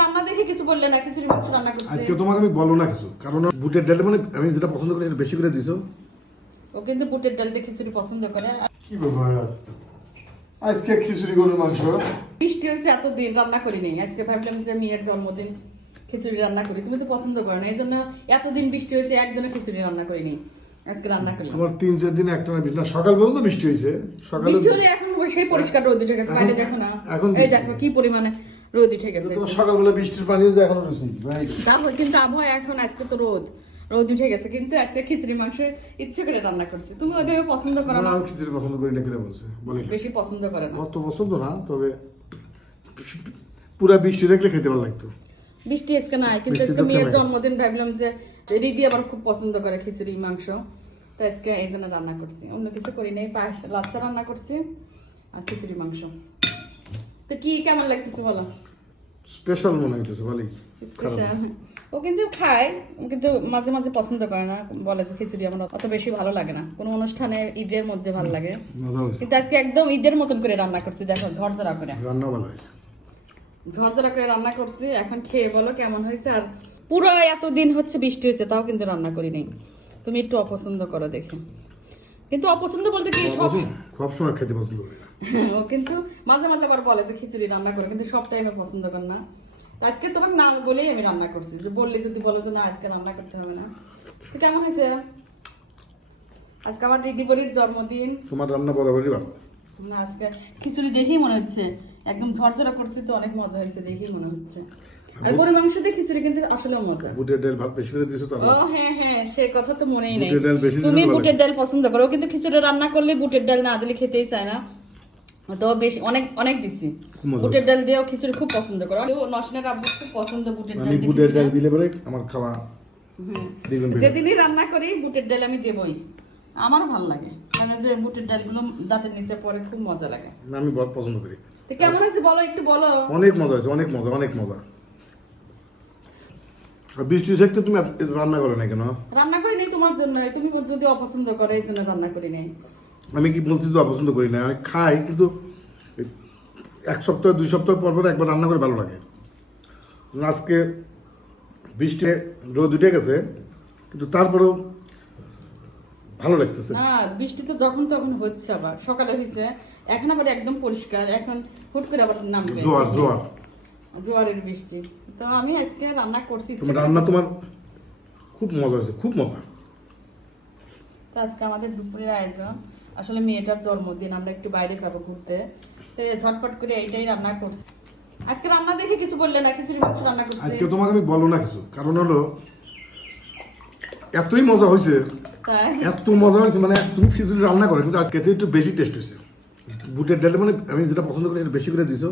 রান্না দেখে কিছু বললে না খিচুড়ি রান্না করছে। আজকে তোমাকে আমি বলব না কিছু কারণ বুটের ডাল মানে আমি যেটা পছন্দ করি বেশি করে দিছো। ও কিন্তু বুটের ডাল দিয়ে খিচুড়ি পছন্দ করে। কি ব্যাপার? আজকে খিচুড়ি গরুর মাংস। বৃষ্টি হয়েছে এতদিন রান্না আজকে ভাবলাম যে মেয়ের জন্মদিন খিচুড়ি রান্না করি। তুমি তো পছন্দ করো না এই জন্য এতদিন বৃষ্টি হয়েছে একদিনও খিচুড়ি রান্না করিনি আজকে রান্না করলাম তোমার তিন চার দিন একটা না বৃষ্টি সকাল পর্যন্ত বৃষ্টি হয়েছে। সকালে বৃষ্টি হলে এখন সেই পরিষ্কার রোদ উঠে গেছে বাইরে দেখো না। এই দেখো কি পরিমাণে রোদ উঠে গেছে। তোমার সকালবেলা বৃষ্টির পানি এখনও তারপর কিন্তু আবহাওয়া এখন আজকে তো রোদ। রোদ উঠে গেছে কিন্তু আজকে খিচুড়ি মাংস ইচ্ছে করে রান্না করছি। তুমি ওইভাবে পছন্দ করো না? আমি খিচুড়ি পছন্দ করি না কিনা বলছে বলি বেশি পছন্দ করে না। অত পছন্দ না তবে পুরা বৃষ্টি দেখলে খেতে ভালো লাগতো। বৃষ্টি আজকে নাই কিন্তু আজকে মেয়ের জন্মদিন ভাবলাম যে রিদি আবার খুব পছন্দ করে খিচুড়ি মাংস। তো আজকে এই জন্য রান্না করছি। অন্য কিছু করি নাই পায়েস লাচ্চা রান্না করছি আর খিচুড়ি মাংস। তো কি কেমন লাগতেছে বলো? স্পেশাল মনে হইতেছে না। Special। ও কিন্তু খায় কিন্তু মাঝে মাঝে পছন্দ করে না বলে যে খিচুড়ি আমার অত বেশি ভালো লাগে না। কোনো অনুষ্ঠানে ঈদের মধ্যে ভালো লাগে। হয়েছে। কিন্তু আজকে একদম ঈদের মতন করে রান্না করছি দেখো ঝরঝরা করে। রান্না ভালো হয়েছে। ঝরঝরা করে রান্না করছি এখন খেয়ে বলো কেমন হয়েছে। আর পুরো এতদিন হচ্ছে বৃষ্টি হচ্ছে তাও কিন্তু রান্না করি নাই। তুমি একটু অপছন্দ করো দেখে। কিন্তু অপছন্দ বলতে কি সব সব সময় খেতে পছন্দ করি না। ও কিন্তু মাঝে মাঝে আবার বলে যে খিচুড়ি রান্না করে কিন্তু সব টাইমে পছন্দ করে না। আজকে তোমার না বলেই আমি রান্না করছি যে বললে যদি বলো যে না আজকে রান্না করতে হবে না। তো কেমন হয়েছে? আজকে আমার দিদি বলির জন্মদিন। তোমার রান্না বরাবরই ভালো। না আজকে খিচুড়ি দেখেই মনে হচ্ছে। একদম ঝরঝরা করছি তো অনেক মজা হয়েছে দেখেই মনে হচ্ছে। আর গরু মাংস দিয়ে খিচুড়ি কিন্তু আসলে মজা। বুটের ডাল ভাত বেশি করে দিছো তো ও হ্যাঁ হ্যাঁ সে কথা তো মনেই নেই। তুমি বুটের ডাল পছন্দ করো কিন্তু খিচুড়ি রান্না করলে বুটের ডাল না দিলে খেতেই চায় না। তো বেশ অনেক অনেক দিছি। বুটের ডাল দিয়েও খিচুড়ি খুব পছন্দ করো। আব্বু খুব পছন্দ বুটের ডাল আমি বুটের ডাল দিলে পরে আমার খাওয়া। যেদিনই রান্না করি বুটের ডাল আমি দেবই। আমারও ভালো লাগে। মানে যে বুটের ডালগুলো দাঁতের নিচে পরে খুব মজা লাগে। না, আমি পছন্দ করি। তো কেমন হয়েছে বলো একটু বলো। অনেক মজা হয়েছে অনেক মজা অনেক মজা। বৃষ্টি থাকতে তুমি রান্না করো না কেন? রান্না করি নাই তোমার জন্য তুমি যদি অপছন্দ করো এই জন্য রান্না করি নাই। আমি কি বলছি তো অপছন্দ করি না? আমি খাই কিন্তু এক সপ্তাহ দুই সপ্তাহ পর পর একবার রান্না করে ভালো লাগে। আজকে বৃষ্টি রোদ উঠে গেছে কিন্তু তারপরেও ভালো লাগতেছে। না বৃষ্টি তো যখন তখন হচ্ছে আবার। সকালে হয়েছে এখন আবার একদম পরিষ্কার এখন হুট করে আবার নামবে। জোয়ার জোয়ার। জোয়ারের বৃষ্টি। তো আমি আজকে রান্না করছি তোমার রান্না তোমার খুব মজা হয়েছে খুব মজা। তো আজকে আমাদের দুপুরের আয়োজন। আসলে মেয়েটার জন্মদিন আমরা একটু বাইরে যাব ঘুরতে। তো ঝটপট করে এইটাই রান্না করছি। আজকে রান্না দেখে কিছু বললে না মাংস রান্না করছি। আজকে তোমাকে আমি বলব না কিছু কারণ হলো এতই মজা হয়েছে এত মজা হয়েছে মানে তুমি খিচুড়ি রান্না করে কিন্তু আজকে একটু বেশি টেস্ট হয়েছে। বুটের ডালে মানে আমি যেটা পছন্দ করি বেশি করে দিছো।